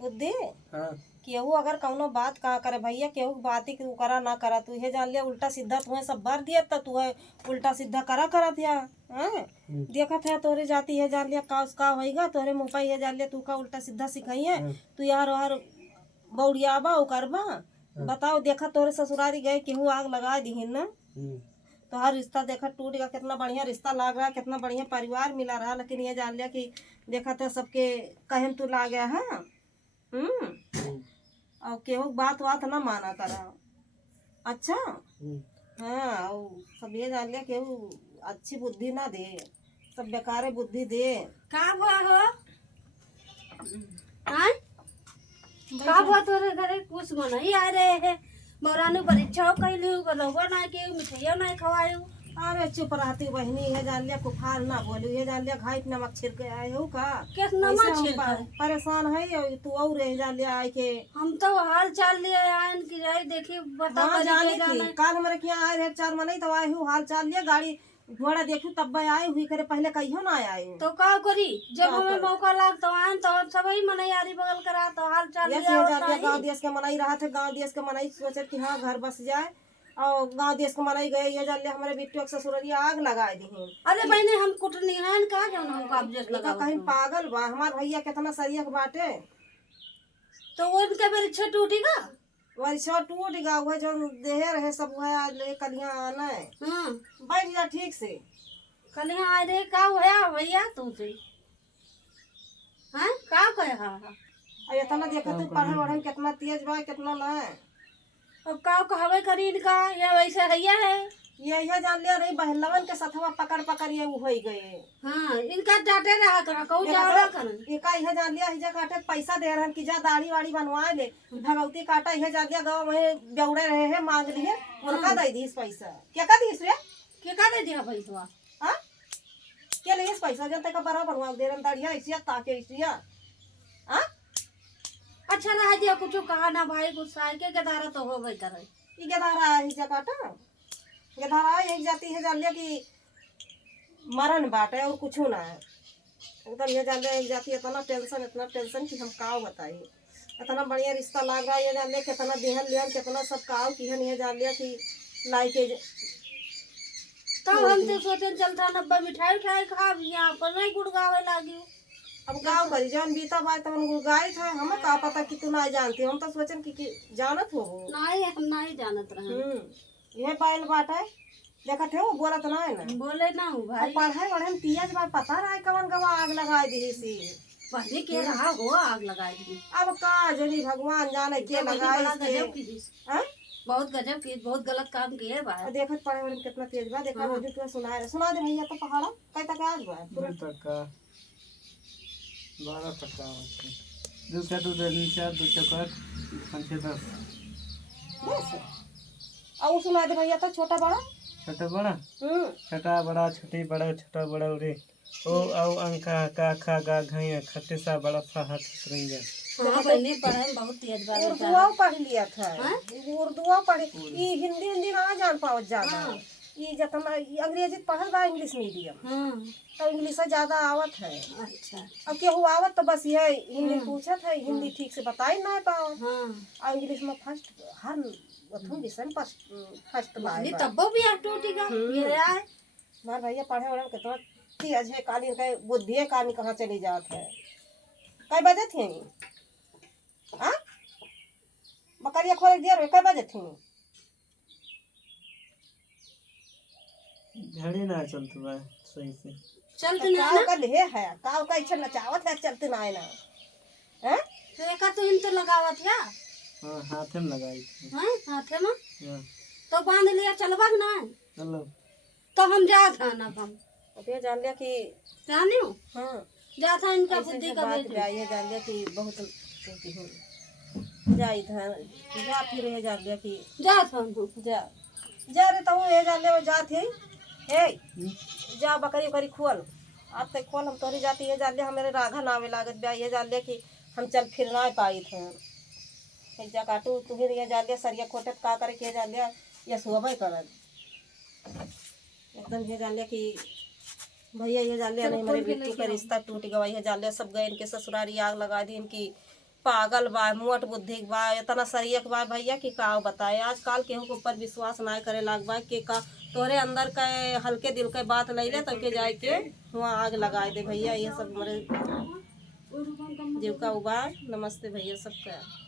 बुद्धि हाँ केहू अगर कौनो बात कहा करे भैया केहू बात ही तू करा ना करा तू ये जान लिया उल्टा सीधा तुम्हें सब भर दिया तो तू है उल्टा सीधा करा करा दिया हैं देखा था तोरे जाती है जान लिया का उसका होएगा तोरे मुँह पर है जान लिया तू का उल्टा सीधा सिखाई है तू यार वार बौड़ियाबा ओ करबा बताओ देखा तोरे ससुरारी गए केहू आग लगा दी ना तो हर रिश्ता देखा टूट गया कितना बढ़िया रिश्ता लग रहा है कितना बढ़िया परिवार मिला रहा लेकिन ये जान लिया कि देखा था सबके कहम तू ला गया है और केहू बात बात ना माना करा अच्छा हाँ और सब ये जान लिया केहू अच्छी बुद्धि ना दे सब बेकार बुद्धि दे का हुआ हो हाँ का हुआ तोरे घरे कुछ मनई आ रहे है मोरानु परीक्षा कैलू लोगो ना के मिठाइयो ना खवायू अरे चुप रहती बहनी ये जान लिया कुफार ना बोलू ये जान लिया घाट नमक छिड़के आए हो का किस नमक छिड़का परेशान है और तू और रह जान लिया आए के हम तो हाल चाल लिए आयन की जाई देखी बता हाँ जाने थी काल हमारे यहाँ आए रहे 4 महीने तो आए हूँ हाल चाल लिया गाड़ी घोड़ा देखू तब आए हुई करे पहले कहियो ना आए तो का करी जब हमें मौका लाग तो आयन तो सबही मनई यारी बगल करा तो हाल चाल लिया गाँव देश के मनाई रहा था गाँव देश के मनाई सोचे कि हाँ घर बस जाए और गाँव देश के मनाई गए ये जान लिया हमारे बिट्टू के ससुररिया आग लगाए दी अरे बहने हम कुटनी हन का जो हमको ऑब्जेक्ट लगा कहीं पागल बा हमार भैया कितना सरिया के बाटे तो वो इनके मेरे छे टूटेगा वैसा टूट गया हुआ जो देह रहे सब हुआ आज ले कलियां आना है बैठ जा ठीक से कलियां आए रे का होया भैया तुमसे हैं का कहा अरे इतना देखा तू पढ़े वढ़े कितना तेज बा कितना ना है अब का कहवे करी इनका ये वैसे हैया है ये जान लिया रही बहलवन के सथवा पकड़ पकड़ ये हो गए हाँ इनका डाटे रहा करा कहू जावड़ा कर एका यह जान लिया हिजा काटे पैसा दे रहन कि जा दाढ़ी वाड़ी बनवा ले भगवती काटा यह जान लिया गाँव में बेउड़े रहे हैं मांग लिए उनका दे दी पैसा क्या का दी रे के का दे दिया पैसा हां क्या ले इस पैसा जनता का बराबर बनवा दे रहन दाढ़िया ऐसिया ताके ऐसिया हां अच्छा रह दिया कुछ कहा ना भाई गुस्सा के गदारा तो हो गई करे ई गदारा हिजा काटा गधारा एक जाती है जान लिया कि मरण बाटे और कुछ ना है एकदम ये जान लिया एक जाती है इतना टेंशन कि हम काव बताइए इतना बढ़िया रिश्ता लग रहा है ये जान लिया कितना देहन लिया कितना सब काव की है ये जान लिया कि लाई के तो हम तो सोचे चलता 90 मिठाई उठाई खा यहाँ पर नहीं गुड़गावे लागी अब गाँव करी जान बीता बात तो गुड़गाई था हमें का पता कि तू ना जानती हम तो सोचन कि जानत हो नहीं हम नहीं जानत रहे ये पायल बात है देखा थे वो बोलत ना है ना बोले ना हूँ भाई पढ़ाई वढ़े में तेज बात पता रहा है कवन गवा आग लगा दी सी पहले के रहा हो आग लगाई दी अब का जनी भगवान जाने के लगाई हैं बहुत गजब की बहुत गलत काम किए भाई देखत पढ़े वढ़े में कितना तेज बा देखा मुझे तो सुना दे भैया तो पहाड़ा कई तक आज बा पूरा तक 12 तक दो का दो चार दो चक्कर 5 10 बस और सुना दे भैया तो छोटा बड़ा छोटा बड़ा छोटी बड़ा छोटा बड़ा रे ओ औ अंका का खा गा घैया खट्टे सा बड़ा सा हाथ सरिंगा हां पहले पढ़े में बहुत तेज बात उर्दू पढ़ लिया था उर्दू पढ़ ई हिंदी ना जान पाओ ज्यादा ये जितना अंग्रेजी पढ़ल बा इंग्लिश मीडियम तो इंग्लिश ज्यादा आवत है अच्छा अब केहू आवत तो बस ये हिंदी पूछत है हिंदी ठीक से बताई ना पाओ और इंग्लिश में फर्स्ट हर विषय में फर्स्ट वाली तब भी टूटेगा ये आए मार भैया पढ़े वाले कितना तेज है काली का बुद्धि काली कहाँ चली जात है कई बजे थी हाँ बकरिया खोल देर में कई बजे थी झड़ी ना चलती बा सही से चलते ना काव का ले है काव का इच्छा नचावत है चलते ना है ना हैं तो एक तो इन तो लगावत है हां हाथे में लगाई हां हाथे में हां तो बांध लिया चलबा ना चलो तो हम जा था ना हम अबे जान लिया कि जाने हो हां जा था इनका बुद्धि का बात ये जान लिया कि बहुत चलती हूं जा इधर जा फिर ये जान लिया कि जा था जा रे तो ये जान ले जा थी हे जा बकरी बकरी खोल आज तक खोल हम तोरी जाती है जान लिया हमारे राघा नावे लागत बा ये जान लिया कि हम चल फिर ना पाई थे जा काटू तू ये जान लिया सरिया खोटे का करे के जान लिया ये सुबह कर एकदम ये जान लिया कि भैया ये जान लिया नहीं हमारे बेटी का रिश्ता टूट गया ये जान लिया सब गए इनके ससुरारी आग लगा दी इनकी पागल बा मोट बुद्धि के बा इतना सरियक बा भैया कि का बताए। आजकल केहू के ऊपर विश्वास ना करे लाग बा के का तोहरे अंदर का हल्के दिल के बात लैले तो के जाए के वहाँ आग लगाए दे भैया। ये सब हमारे जीव का उबार। नमस्ते भैया सबका।